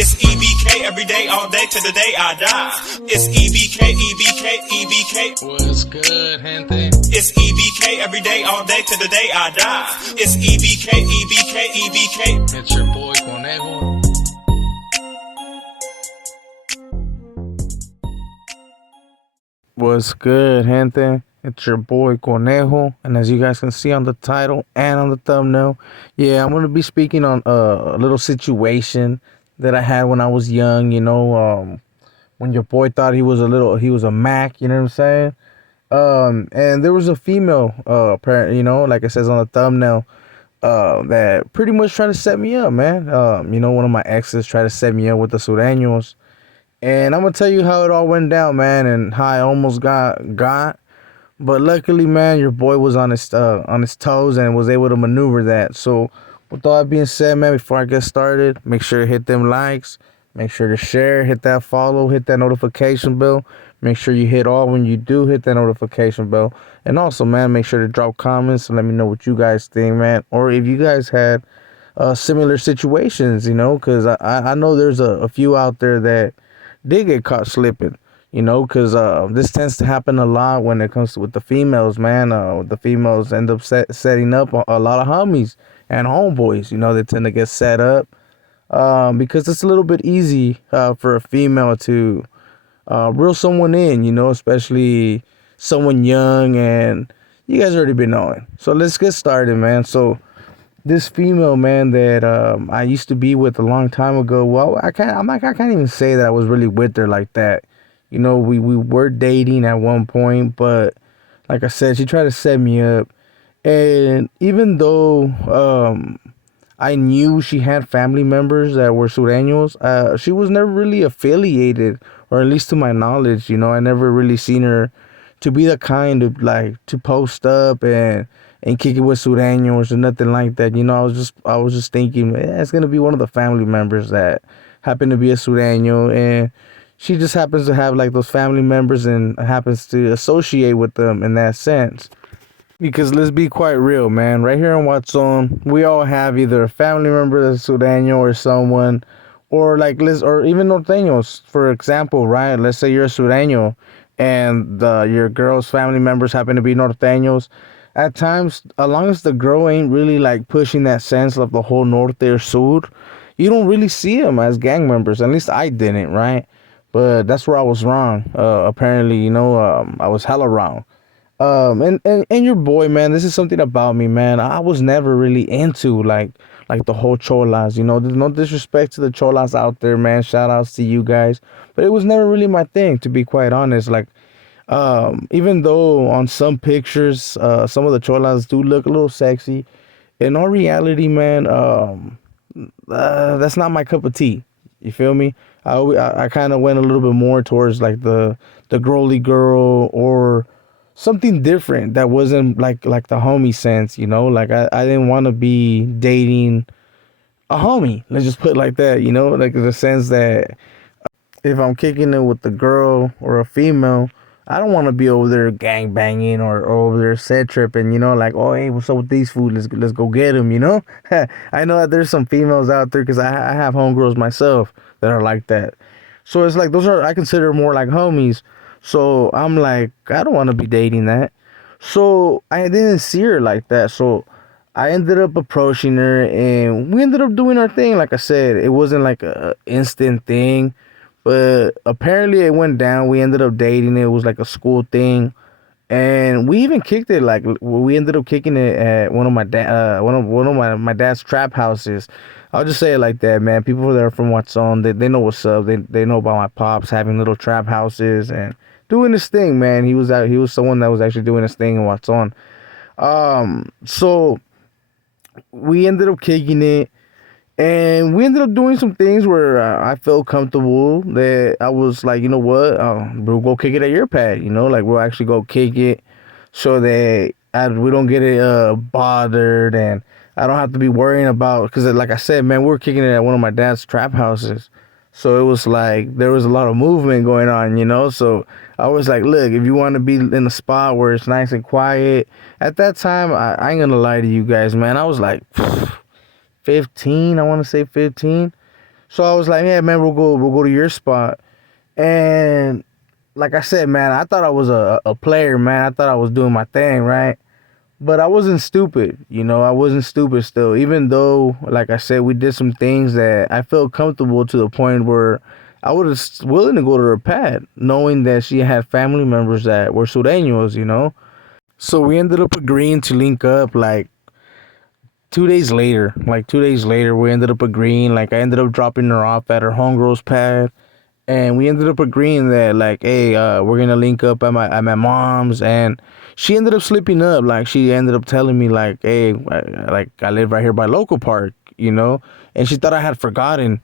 It's E.B.K every day, all day, to the day I die. It's E.B.K, E.B.K, E.B.K. What's good, gente? It's E.B.K every day, all day, to the day I die. It's E.B.K, E.B.K, E.B.K. It's your boy Conejo. What's good, gente? It's your boy Conejo, and as you guys can see on the title and on the thumbnail, I'm gonna be speaking on a little situation that I had when I was young. When your boy thought he was a Mac. You know what I'm saying? And there was a female, apparent, like it says on the thumbnail, that pretty much tried to set me up, man. One of my exes tried to set me up with the Surenos. And I'm gonna tell you how it all went down, man, and how I almost got. But luckily, man, your boy was on his toes and was able to maneuver that. So, with all that being said, man, before I get started, make sure to hit them likes, make sure to share, hit that follow, hit that notification bell. Make sure you hit all when you do hit that notification bell. And also, man, make sure to drop comments and let me know what you guys think, man, or if you guys had similar situations, because I know there's a few out there that did get caught slipping, because this tends to happen a lot when it comes to with the females, man. The females end up setting up a lot of homies and homeboys. They tend to get set up because it's a little bit easy for a female to reel someone in, especially someone young, and you guys already been knowing. So let's get started, man. So this female, man, that I used to be with a long time ago. Well, I can't even say that I was really with her like that. We were dating at one point, but like I said, she tried to set me up. And even though I knew she had family members that were Sureños, she was never really affiliated, or at least to my knowledge. I never really seen her to be the kind of like to post up and kick it with Sureños or nothing like that. I was just thinking, it's gonna be one of the family members that happen to be a Sureño, and she just happens to have like those family members and happens to associate with them in that sense. Because let's be quite real, man. Right here in Watson, we all have either a family member that's Sureño or someone, or or even Norteños, for example, right? Let's say you're a Sureño and your girl's family members happen to be Norteños. At times, as long as the girl ain't really like pushing that sense of the whole Norte or Sur, you don't really see them as gang members. At least I didn't, right? But that's where I was wrong. Apparently, I was hella wrong. And your boy, man, this is something about me, man. I was never really into like the whole cholas. There's no disrespect to the cholas out there, man. Shout outs to you guys, but it was never really my thing, to be quite honest. Like, even though on some pictures, some of the cholas do look a little sexy, in all reality, man, that's not my cup of tea. You feel me? I kind of went a little bit more towards like the girly girl or something different that wasn't like the homie sense. Like I didn't want to be dating a homie. Let's just put it like that. Like in the sense that if I'm kicking it with the girl or a female, I don't want to be over there gang banging or over there set tripping, like, oh, hey, what's up with these food? Let's go get them, I know that there's some females out there because I have homegirls myself that are like that. So it's like I consider more like homies. So I'm like, I don't want to be dating that. So I didn't see her like that. So I ended up approaching her and we ended up doing our thing. Like I said, it wasn't like a instant thing. But apparently it went down. We ended up dating. It was like a school thing, and we even kicked it. Like we ended up kicking it at one of my dad's trap houses. I'll just say it like that, man. People that are from Watson, they know what's up. They know about my pops having little trap houses and doing this thing, man. He was someone that was actually doing this thing in Watson. So we ended up kicking it. And we ended up doing some things where I felt comfortable that I was like, you know what, we'll go kick it at your pad, like we'll actually go kick it so that we don't get it bothered and I don't have to be worrying about, because like I said, man, we were kicking it at one of my dad's trap houses. So it was like there was a lot of movement going on, so I was like, look, if you want to be in a spot where it's nice and quiet. At that time, I ain't going to lie to you guys, man, I was like 15, I want to say 15. So I was like, yeah, man, we'll go to your spot. And like I said, man, I thought I was a player, man. I thought I was doing my thing, right? But I wasn't stupid, I wasn't stupid still. Even though, like I said, we did some things that I felt comfortable to the point where I was willing to go to her pad, knowing that she had family members that were Sureños. So we ended up agreeing to link up like 2 days later. Like 2 days later, we ended up agreeing. Like I ended up dropping her off at her homegirl's pad, and we ended up agreeing that like, hey, we're gonna link up at my mom's. And she ended up slipping up. Like she ended up telling me like, hey, like I live right here by local park. And she thought I had forgotten.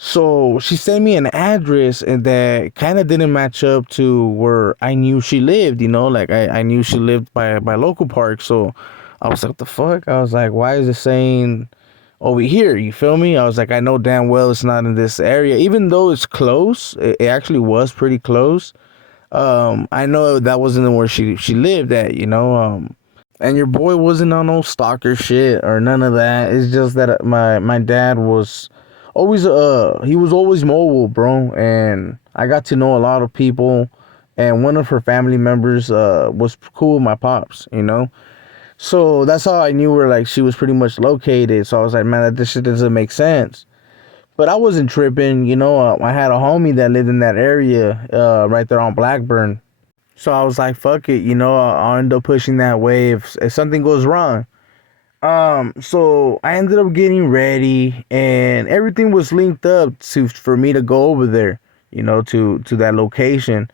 So she sent me an address and that kind of didn't match up to where I knew she lived. Like I knew she lived by local park. So I was like, what the fuck? I was like, why is it saying over here? You feel me? I was like, I know damn well it's not in this area. Even though it's close, it actually was pretty close. I know that wasn't where she lived at. And your boy wasn't on no stalker shit or none of that. It's just that my dad was always he was always mobile, bro, and I got to know a lot of people, and one of her family members was cool with my pops. So that's how I knew where like she was pretty much located. So I was like, man, this shit doesn't make sense. But I wasn't tripping. I had a homie that lived in that area, right there on Blackburn. So I was like, fuck it. I'll end up pushing that way if something goes wrong. So I ended up getting ready, and everything was linked up for me to go over there, to that location.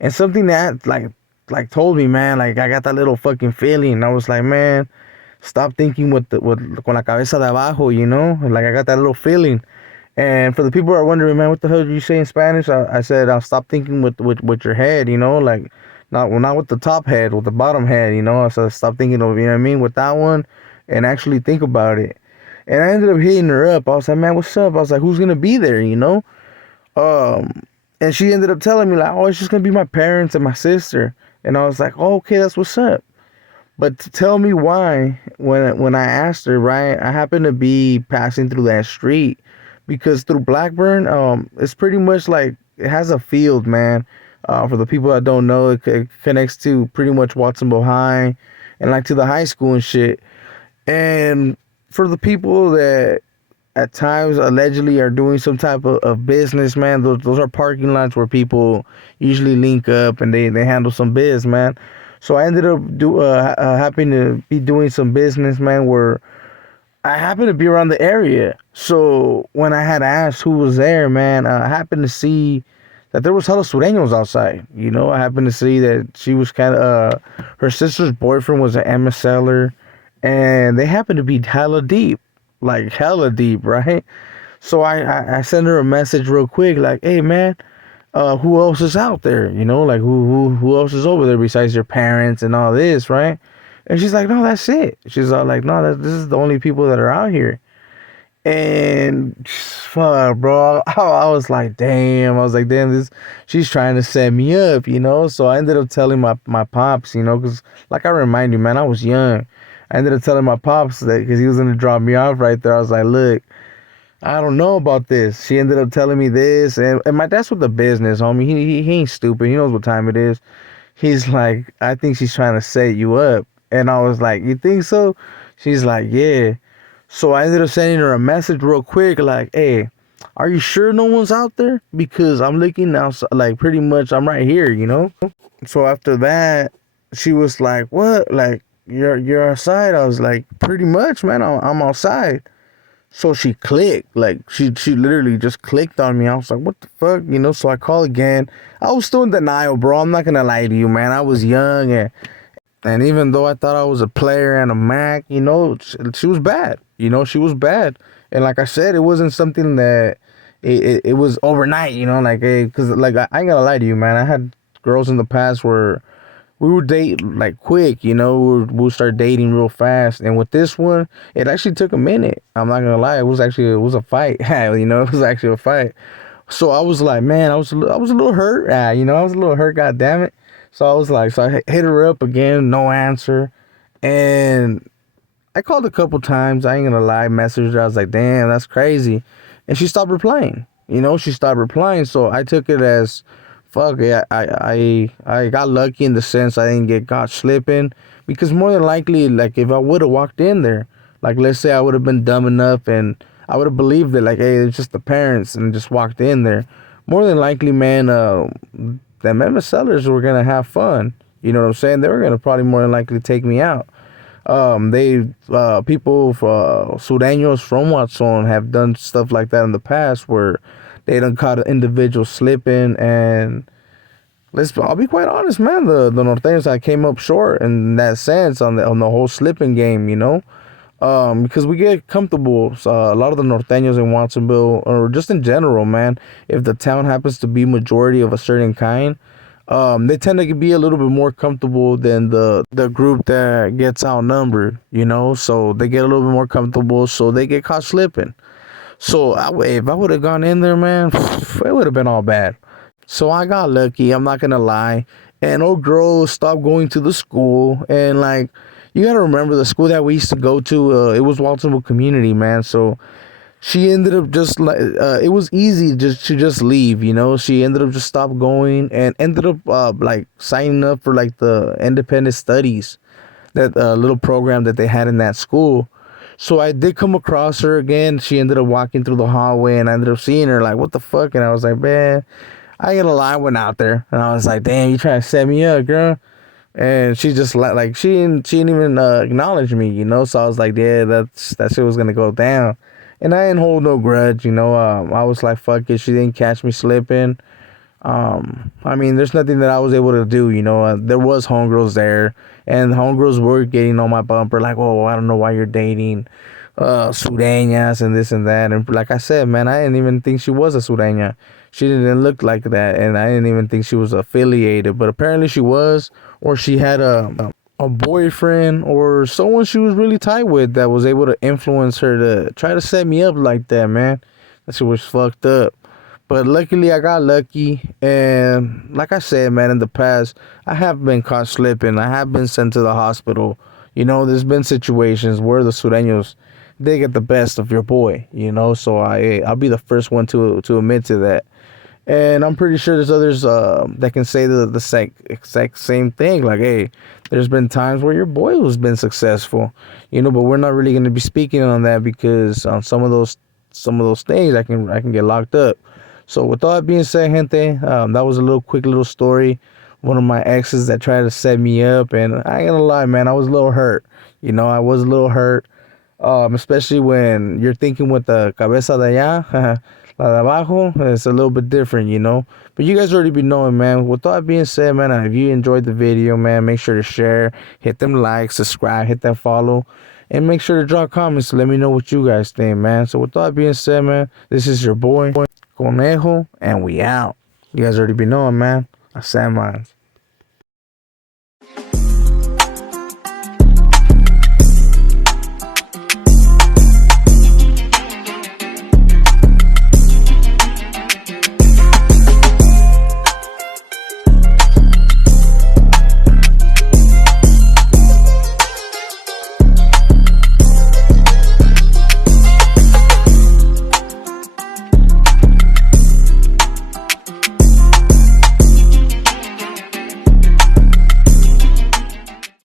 And something that like told me, man, like I got that little fucking feeling. I was like, man, stop thinking with con la cabeza de abajo. Like I got that little feeling. And for the people who are wondering, man, what the hell did you say in Spanish? I said, I'll stop thinking with your head. Like not with the top head, with the bottom head. I said, stop thinking of, what I mean, with that one, and actually think about it. And I ended up hitting her up. I was like, man, what's up? I was like, who's gonna be there? And she ended up telling me like, oh, it's just gonna be my parents and my sister. And I was like, oh, okay, that's what's up. But to tell me why, when I asked her, right, I happened to be passing through that street, because through Blackburn, it's pretty much like it has a field, man. For the people that don't know, it connects to pretty much Watsonville High, and like to the high school and shit. And for the people that at times allegedly are doing some type of business, man, those are parking lots where people usually link up and they handle some biz, man. So I ended up happen to be doing some business, man, where I happened to be around the area. So when I had asked who was there, man, I happened to see that there was hella Sureños outside. I happened to see that she was kind of, her sister's boyfriend was an MSLer, and they happened to be hella deep, like hella deep, right? So I sent her a message real quick, like, hey, man, who else is out there? Like who else is over there besides your parents and all this, right? And she's like, no, that's it. She's all like, no, this is the only people that are out here. And fuck, bro, I was like, damn. I was like, damn, she's trying to set me up. So I ended up telling my pops, because like I remind you, man, I was young. I ended up telling my pops that because he was gonna drop me off right there. I was like, look, I don't know about this. She ended up telling me this, and my dad's with the business, homie. He ain't stupid. He knows what time it is. He's like, I think she's trying to set you up. And I was like, you think so? She's like, yeah. So I ended up sending her a message real quick, like, hey, are you sure no one's out there? Because I'm looking now, like pretty much I'm right here. So after that, she was like, what? Like, you're outside? I was like, pretty much, man, I'm outside. So she clicked, like she literally just clicked on me. I was like, what the fuck? So I call again. I was still in denial, bro. I'm not gonna lie to you, man. I was young, and even though I thought I was a player and a Mac, she was bad. She was bad. And like I said, it wasn't something that it was overnight, like, hey, because like I ain't gonna lie to you, man. I had girls in the past where we would date like quick, we'll start dating real fast. And with this one, it actually took a minute. I'm not gonna lie, it was a fight. It was actually a fight. So I was like, man, I was a little hurt. I was a little hurt, god damn it. So I was like, so I hit her up again, no answer. And I called a couple times, I ain't gonna lie, messaged her. I was like, damn, that's crazy. and she stopped replying. She stopped replying. So I took it as, fuck it. I got lucky in the sense I didn't get caught slipping, because more than likely, like if I would have walked in there, like let's say I would have been dumb enough and I would have believed it, like, hey, it's just the parents, and just walked in there. More than likely, man, the member sellers were gonna have fun. You know what I'm saying? They were gonna probably more than likely take me out. They People, Surenos from Watson, have done stuff like that in the past, where they done caught an individual slipping. And I'll be quite honest, man. The norteños, I came up short in that sense on the whole slipping game, because we get comfortable. So a lot of the norteños in Watsonville, or just in general, man, if the town happens to be majority of a certain kind, they tend to be a little bit more comfortable than the group that gets outnumbered, So they get a little bit more comfortable, so they get caught slipping. So if I would have gone in there, man, it would have been all bad. So I got lucky. I'm not gonna lie. And old girl stopped going to the school, and like, you gotta remember the school that we used to go to. It was Watsonville Community, man. So she ended up just like, it was easy to just leave. She ended up just stopped going, and ended up like signing up for like the independent studies, that little program that they had in that school. So I did come across her again. She ended up walking through the hallway, and I ended up seeing her, like, what the fuck? And I was like, man, I ain't gonna lie, I went out there, and I was like, damn, you trying to set me up, girl? And she just like she didn't even acknowledge me, So I was like, yeah, that shit was gonna go down, and I didn't hold no grudge, I was like, fuck it, she didn't catch me slipping. I mean, there's nothing that I was able to do, there was homegirls there, and the homegirls were getting on my bumper, like, oh, I don't know why you're dating Sureñas and this and that. And like I said, man, I didn't even think she was a Sureña. She didn't look like that, and I didn't even think she was affiliated, but apparently she was, or she had a boyfriend or someone she was really tight with that was able to influence her to try to set me up like that, man. That shit was fucked up. But luckily, I got lucky. And like I said, man, in the past, I have been caught slipping. I have been sent to the hospital. There's been situations where the Sureños, they get the best of your boy, So I'll be the first one to admit to that. And I'm pretty sure there's others that can say the exact same thing. Like, hey, there's been times where your boy has been successful, but we're not really going to be speaking on that, because on some of those things, I can get locked up. So with all that being said, gente, that was a quick little story. One of my exes that tried to set me up, and I ain't gonna lie, man, I was a little hurt. I was a little hurt, especially when you're thinking with the cabeza de allá, la de abajo, it's a little bit different, But you guys already be knowing, man. With all that being said, man, if you enjoyed the video, man, make sure to share, hit them likes, subscribe, hit that follow, and make sure to drop comments to let me know what you guys think, man. So with all that being said, man, this is your boy Conejo, and we out. You guys already be knowing, man. I said mine.